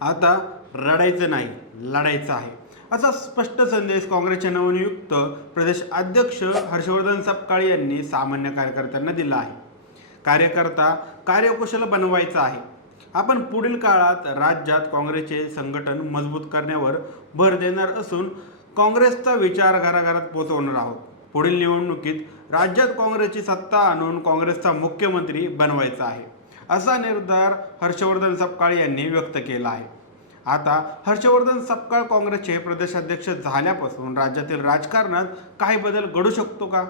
आता रडायचं नाही, लढायचं आहे, असा स्पष्ट संदेश काँग्रेसचे नवनियुक्त प्रदेश अध्यक्ष हर्षवर्धन सपकाळ यांनी सामान्य कार्यकर्त्यांना दिला आहे. कार्यकर्ता कार्यकुशल बनवायचा आहे. आपण पुढील काळात राज्यात काँग्रेसचे संघटन मजबूत करण्यावर भर देणार असून काँग्रेसचा विचार घराघरात पोहोचवणार आहोत. पुढील निवडणुकीत राज्यात काँग्रेसची सत्ता आणून काँग्रेसचा मुख्यमंत्री बनवायचा आहे, असा निर्धार हर्षवर्धन सपकाळ यांनी व्यक्त केला आहे. आता हर्षवर्धन सपकाळ काँग्रेसचे प्रदेशाध्यक्ष झाल्यापासून राज्यातील राजकारणात काही बदल घडू शकतो का?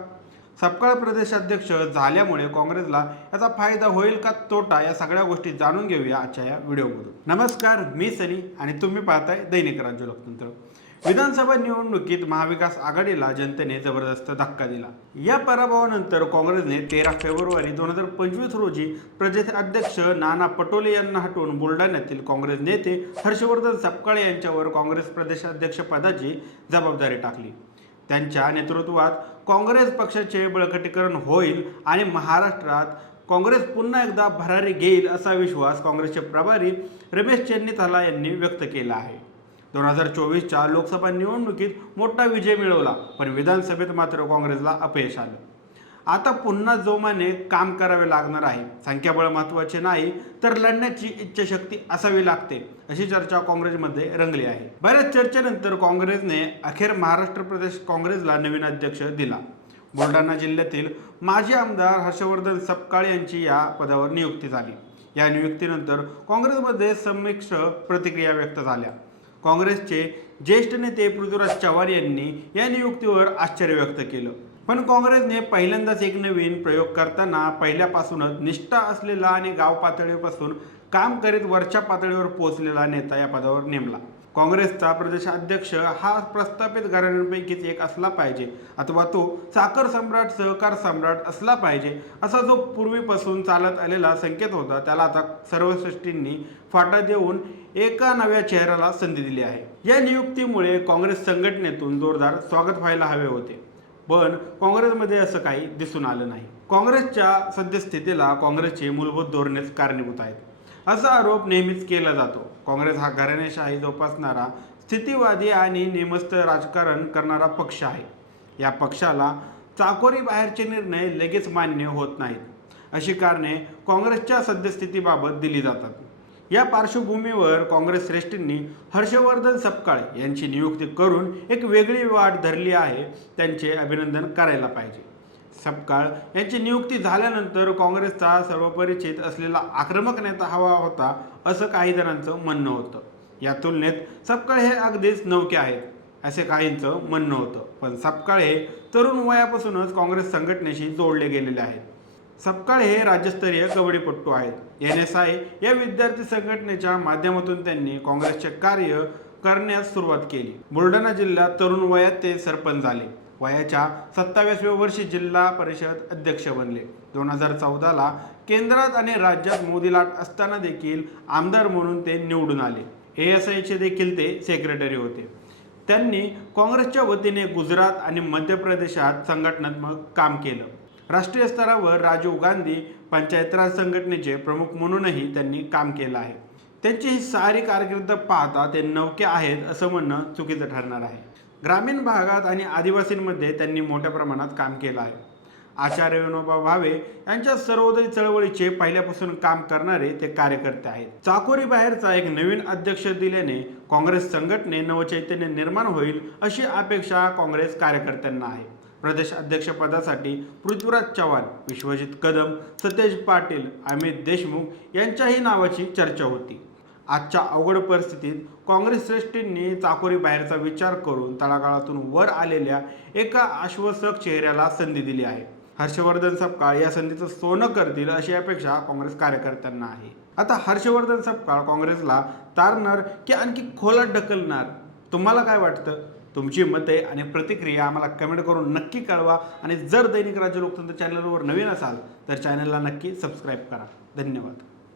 सपकाळ प्रदेशाध्यक्ष झाल्यामुळे काँग्रेसला याचा फायदा होईल का तोटा, या सगळ्या गोष्टी जाणून घेऊया आजच्या या व्हिडिओमधून. नमस्कार, मी सनी आणि तुम्ही पाहताय दैनिक राज्य लोकतंत्र. विधानसभा निवडणुकीत महाविकास आघाडीला जनतेने जबरदस्त धक्का दिला. या पराभवानंतर काँग्रेसने 13 फेब्रुवारी 2025 रोजी प्रदेशाध्यक्ष नाना पटोले यांना हटवून बुलढाण्यातील काँग्रेस नेते हर्षवर्धन सपकाळ यांच्यावर काँग्रेस प्रदेशाध्यक्ष पदाची जबाबदारी टाकली. त्यांच्या नेतृत्वात काँग्रेस पक्षाचे बळकटीकरण होईल आणि महाराष्ट्रात काँग्रेस पुन्हा एकदा भरारी घेईल, असा विश्वास काँग्रेसचे प्रभारी रमेश चेन्नीताला यांनी व्यक्त केला आहे. 2024च्या लोकसभा निवडणुकीत मोठा विजय मिळवला, पण विधानसभेत मात्र काँग्रेसला अपयश आलं. आता पुन्हा जोमाने काम करावे लागणार आहे. संख्याबळ महत्त्वाचे नाही, तर लढण्याची इच्छाशक्ती असावी लागते, अशी चर्चा काँग्रेसमध्ये रंगली आहे. बऱ्याच चर्चेनंतर काँग्रेसने अखेर महाराष्ट्र प्रदेश काँग्रेसला नवीन अध्यक्ष दिला. बुलढाणा जिल्ह्यातील माजी आमदार हर्षवर्धन सपकाळ यांची या पदावर नियुक्ती झाली. या नियुक्तीनंतर काँग्रेसमध्ये संमिश्र प्रतिक्रिया व्यक्त झाल्या. काँग्रेसचे ज्येष्ठ नेते पृथ्वीराज चव्हाण यांनी या नियुक्तीवर आश्चर्य व्यक्त केलं. पण काँग्रेसने पहिल्यांदाच एक नवीन प्रयोग करताना पहिल्यापासूनच निष्ठा असलेला आणि गाव पातळीपासून काम करीत वरच्या पातळीवर पोहोचलेला नेता या पदावर नेमला. काँग्रेसचा प्रदेशाध्यक्ष हा प्रस्थापित घराण्यांपैकीच एक असला पाहिजे, अथवा तो साखर सम्राट सहकार सम्राट असला पाहिजे, असा जो पूर्वीपासून चालत आलेला संकेत होता, त्याला आता सर्वश्रेष्ठींनी फाटा देऊन एका नव्या चेहऱ्याला संधी दिली आहे. या नियुक्तीमुळे काँग्रेस संघटनेतून जोरदार स्वागत व्हायला हवे होते, पण काँग्रेसमध्ये असं काही दिसून आलं नाही. काँग्रेसच्या सद्यस्थितीला काँग्रेसची मूलभूत धोरणेच कारणीभूत आहेत, असा आरोप नेहमीच केला जातो. काँग्रेस हा घराणेशाही जोपासणारा, स्थितीवादी आणि नेमस्त राजकारण करणारा पक्ष आहे. या पक्षाला चाकोरी बाहेरचे निर्णय लगेच मान्य होत नाहीत, अशी कारणे काँग्रेसच्या सद्यस्थितीबाबत दिली जातात. या पार्श्वभूमीवर काँग्रेस श्रेष्ठींनी हर्षवर्धन सपकाळ यांची नियुक्ती करून एक वेगळी वाट धरली आहे. त्यांचे अभिनंदन करायला पाहिजे. सपकाळ यांची नियुक्ती झाल्यानंतर काँग्रेसचा सर्वपरिचित असलेला आक्रमक नेता हवा होता, असं काही जणांचं म्हणणं होतं. या तुलनेत सपकाळ हे अगदीच नवखे आहेत, असे काहींचं म्हणणं होतं. पण सपकाळ हे तरुण वयापासूनच काँग्रेस संघटनेशी जोडले गेलेले आहेत. सपकाळ हे राज्यस्तरीय कबड्डीपटू आहेत. NSI या विद्यार्थी संघटनेच्या माध्यमातून त्यांनी काँग्रेसचे कार्य करण्यास सुरुवात केली. बुलढाणा जिल्ह्यात तरुण वयात ते सरपंच झाले. वयाच्या 27व्या वर्षी जिल्हा परिषद अध्यक्ष बनले. 2014ला केंद्रात आणि राज्यात मोदी लाट असताना देखील आमदार म्हणून ते निवडून आले. ASIचे देखील ते सेक्रेटरी होते. त्यांनी काँग्रेसच्या वतीने गुजरात आणि मध्य प्रदेशात संघटनात्मक काम केलं. राष्ट्रीय स्तरावर राजीव गांधी पंचायत राज संघटनेचे प्रमुख म्हणूनही त्यांनी काम केलं आहे. त्यांची ही सारी कारकीर्द पाहता ते नवखे आहेत असं म्हणणं चुकीचं ठरणार आहे. ग्रामीण भागात आणि आदिवासींमध्ये त्यांनी मोठ्या प्रमाणात काम केलं आहे. आचार्य विनोबा भावे यांच्या सर्वोदय चळवळीचे पहिल्यापासून काम करणारे ते कार्यकर्ते आहेत. चाकोरी बाहेरचा एक नवीन अध्यक्ष दिल्याने काँग्रेस संघटने नवचैतन्य निर्माण होईल, अशी अपेक्षा काँग्रेस कार्यकर्त्यांना आहे. प्रदेश अध्यक्षपदासाठी पृथ्वीराज चव्हाण, विश्वजित कदम, सतेज पाटील, अमित देशमुख यांच्याही नावाची चर्चा होती. आजच्या अवघड परिस्थितीत काँग्रेस श्रेष्ठींनी चाकोरी बाहेरचा विचार करून तळागाळातून वर आलेल्या एका आश्वासक चेहऱ्याला संधी दिली आहे. हर्षवर्धन सपकाळ या संधीचं सोनं करतील, अशी अपेक्षा काँग्रेस कार्यकर्त्यांना आहे. आता हर्षवर्धन सपकाळ काँग्रेसला तारणार की आणखी खोलात ढकलणार, तुम्हाला काय वाटतं? तुमची मते आणि प्रतिक्रिया आम्हाला कमेंट करून नक्की कळवा. आणि जर दैनिक राज्य लोकतंत्र चॅनलवर नवीन असाल तर चॅनलला नक्की सबस्क्राईब करा. धन्यवाद.